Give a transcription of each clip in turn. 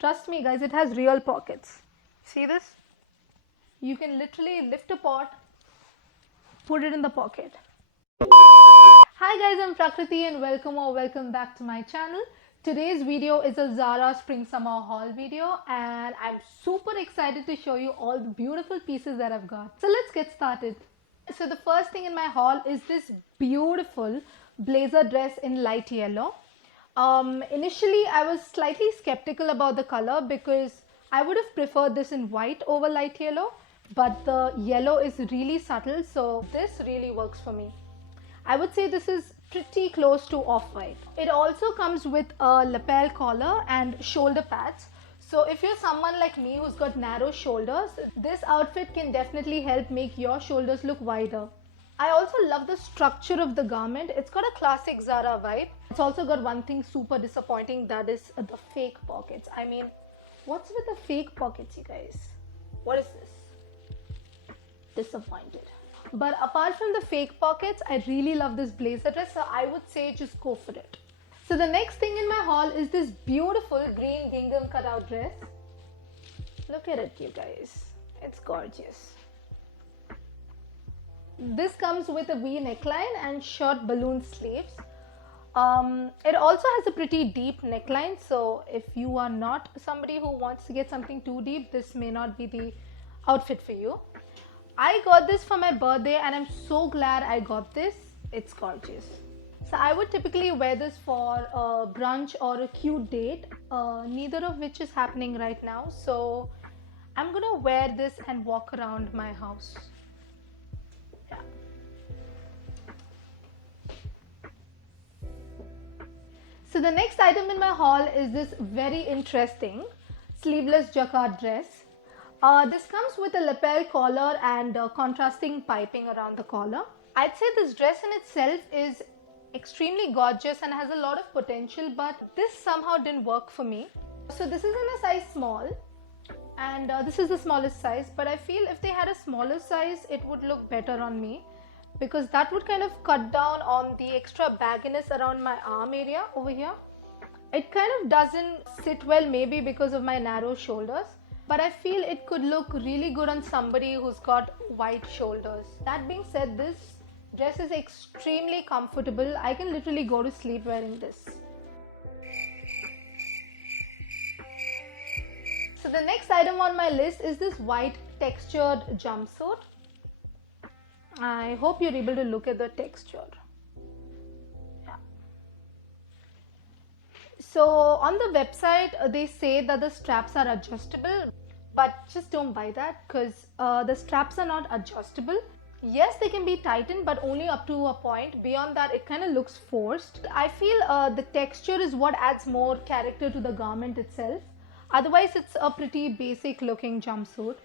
Trust me guys, it has real pockets. See this? You can literally lift a pot, put it in the pocket. Hi guys, I'm Prakriti and welcome back to my channel. Today's video is a Zara Spring Summer haul video and I'm super excited to show you all the beautiful pieces that I've got. So let's get started. So the first thing in my haul is this beautiful blazer dress in light yellow. Initially I was slightly skeptical about the color because I would have preferred this in white over light yellow, but the yellow is really subtle, so this really works for me. I would say this is pretty close to off-white. It also comes with a lapel collar and shoulder pads. So if you're someone like me who's got narrow shoulders, this outfit can definitely help make your shoulders look wider. I also love the structure of the garment. It's got a classic Zara vibe. It's also got one thing super disappointing, that is the fake pockets. I mean, what's with the fake pockets, you guys? What is this? Disappointed. But apart from the fake pockets, I really love this blazer dress, so I would say just go for it. So the next thing in my haul is this beautiful green gingham cutout dress. Look at it, you guys. It's gorgeous. This comes with a V neckline and short balloon sleeves. It also has a pretty deep neckline, so if you are not somebody who wants to get something too deep, this may not be the outfit for you. I got this for my birthday and I'm so glad I got this. It's gorgeous. So I would typically wear this for a brunch or a cute date, neither of which is happening right now. So I'm gonna wear this and walk around my house. Yeah. So the next item in my haul is this very interesting sleeveless jacquard dress. This comes with a lapel collar and contrasting piping around the collar. I'd say this dress in itself is extremely gorgeous and has a lot of potential, but this somehow didn't work for me. So this is in a size small and this is the smallest size, but I feel if they had a smaller size it would look better on me, because that would kind of cut down on the extra bagginess around my arm area over here. It kind of doesn't sit well, maybe because of my narrow shoulders, but I feel it could look really good on somebody who's got wide shoulders. That being said, this dress is extremely comfortable. I can literally go to sleep wearing this. So the next item on my list is this white textured jumpsuit. I hope you're able to look at the texture. Yeah. So on the website they say that the straps are adjustable, but just don't buy that, because the straps are not adjustable. Yes, they can be tightened, but only up to a point. Beyond that, it kind of looks forced. I feel the texture is what adds more character to the garment itself. Otherwise, it's a pretty basic looking jumpsuit.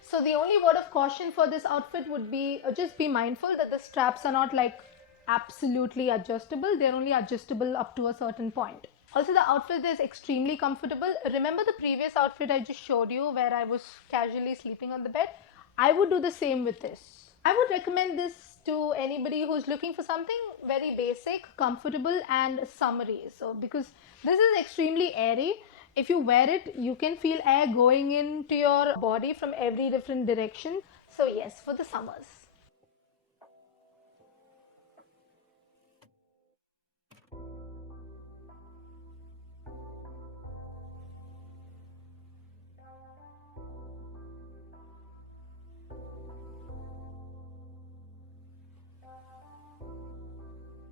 So the only word of caution for this outfit would be just be mindful that the straps are not like absolutely adjustable. They're only adjustable up to a certain point. Also, the outfit is extremely comfortable. Remember the previous outfit I just showed you where I was casually sleeping on the bed? I would do the same with this. I would recommend this to anybody who's looking for something very basic, comfortable and summery. So because this is extremely airy, if you wear it, you can feel air going into your body from every different direction. So yes, for the summers.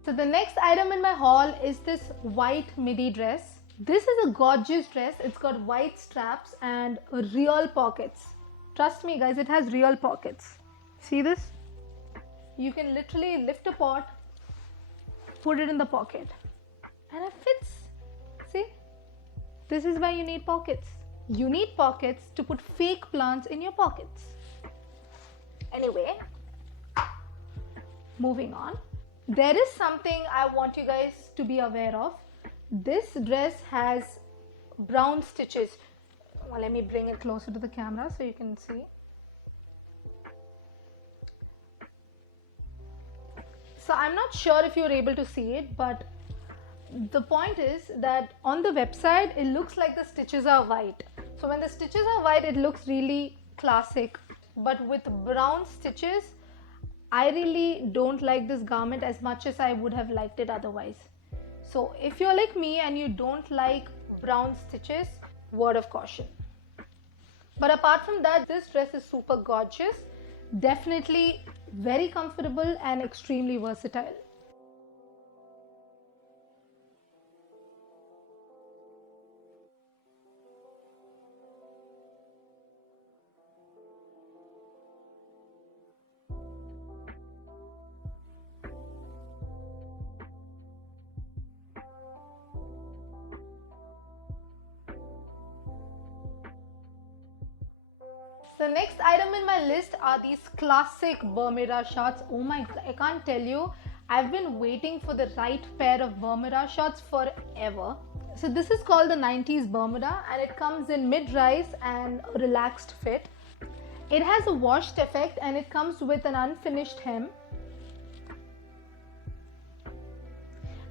So the next item in my haul is this white midi dress. This is a gorgeous dress. It's got white straps and real pockets. Trust me guys, it has real pockets. See this? You can literally lift a pot, put it in the pocket, and it fits. See? This is why you need pockets. You need pockets to put fake plants in your pockets. Anyway, moving on. There is something I want you guys to be aware of. This dress has brown stitches. Well, let me bring it closer to the camera so you can see. So I'm not sure if you're able to see it, but The point is that on the website it looks like the stitches are white. So when the stitches are white, it looks really classic, but with brown stitches, I really don't like this garment as much as I would have liked it otherwise. So if you're like me and you don't like brown stitches, word of caution. But apart from that, this dress is super gorgeous, definitely very comfortable and extremely versatile. The next item in my list are these classic Bermuda shorts. Oh my god, I can't tell you. I've been waiting for the right pair of Bermuda shorts forever. So this is called the 90s Bermuda and it comes in mid-rise and relaxed fit. It has a washed effect and it comes with an unfinished hem.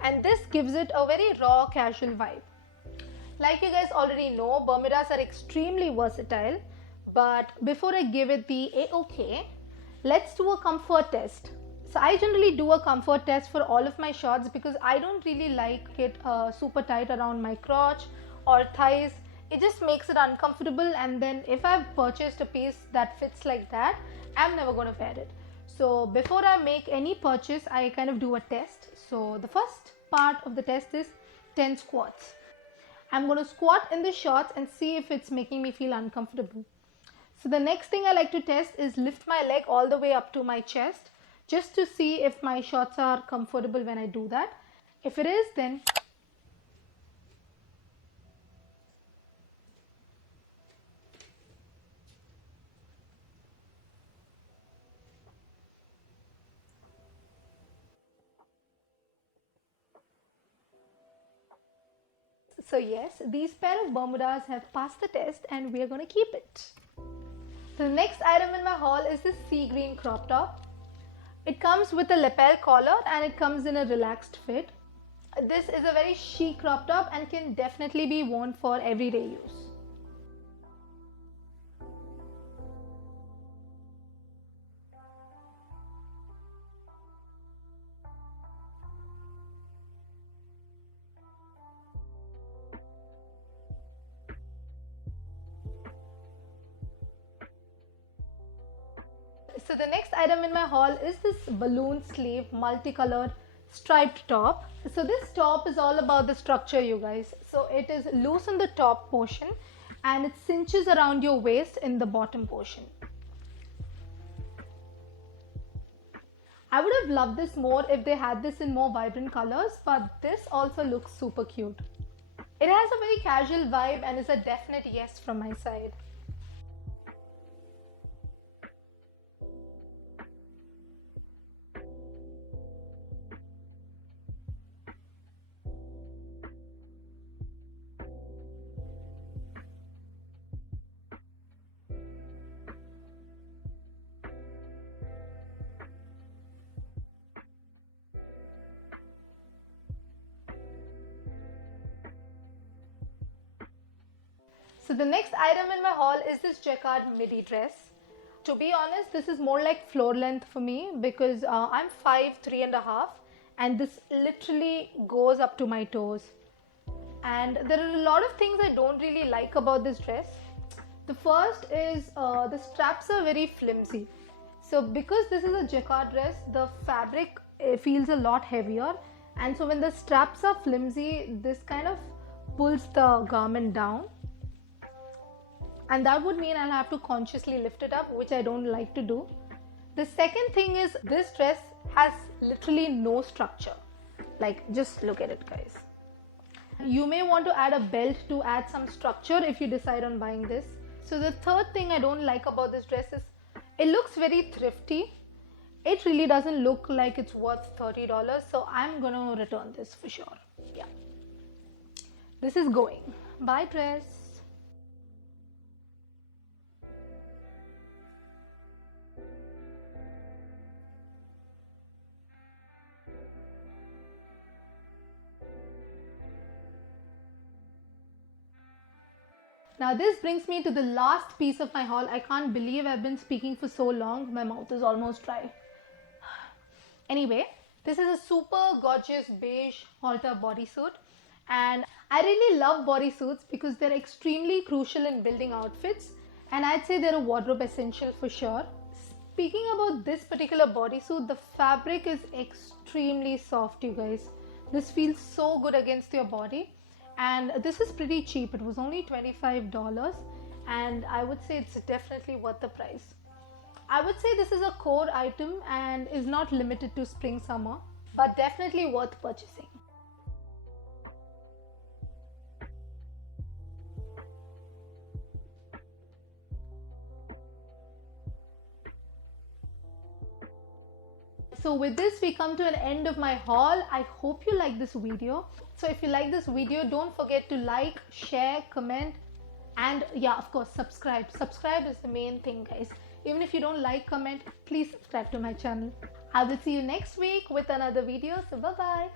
And this gives it a very raw casual vibe. Like you guys already know, Bermudas are extremely versatile. But before I give it the A-OK, let's do a comfort test. So I generally do a comfort test for all of my shorts because I don't really like it super tight around my crotch or thighs. It just makes it uncomfortable, and then if I've purchased a piece that fits like that, I'm never going to wear it. So before I make any purchase, I kind of do a test. So the first part of the test is 10 squats. I'm going to squat in the shorts and see if it's making me feel uncomfortable. So the next thing I like to test is lift my leg all the way up to my chest just to see if my shorts are comfortable when I do that. If it is, then so yes, these pair of Bermudas have passed the test and we are going to keep it. The next item in my haul is this sea green crop top. It comes with a lapel collar and it comes in a relaxed fit. This is a very chic crop top and can definitely be worn for everyday use. So the next item in my haul is this balloon sleeve multicolored striped top. So this top is all about the structure, you guys. So it is loose in the top portion and it cinches around your waist in the bottom portion. I would have loved this more if they had this in more vibrant colors, but this also looks super cute. It has a very casual vibe and is a definite yes from my side. So the next item in my haul is this jacquard midi dress. To be honest, this is more like floor length for me because I'm 5'3.5" and this literally goes up to my toes. And there are a lot of things I don't really like about this dress. The first is the straps are very flimsy. So because this is a jacquard dress, the fabric feels a lot heavier, and so when the straps are flimsy, this kind of pulls the garment down, and that would mean I'll have to consciously lift it up, which I don't like to do. The second thing is this dress has literally no structure. Like, just look at it, guys. You may want to add a belt to add some structure if you decide on buying this. So the third thing I don't like about this dress is it looks very thrifty. It really doesn't look like it's worth $30, so I'm gonna return this for sure. Yeah, this is going. Bye, dress. Now this brings me to the last piece of my haul. I can't believe I've been speaking for so long. My mouth is almost dry. Anyway, this is a super gorgeous beige halter bodysuit, and I really love bodysuits because they're extremely crucial in building outfits, and I'd say they're a wardrobe essential for sure. Speaking about this particular bodysuit, the fabric is extremely soft, you guys. This feels so good against your body, and this is pretty cheap. It was only $25, and I would say it's definitely worth the price. I would say this is a core item and is not limited to spring summer, but definitely worth purchasing. So with this we come to an end of my haul. I hope you like this video. So if you like this video, don't forget to like, share, comment, and yeah, of course, subscribe. Subscribe is the main thing, guys. Even if you don't like, comment, please subscribe to my channel. I will see you next week with another video. So bye bye.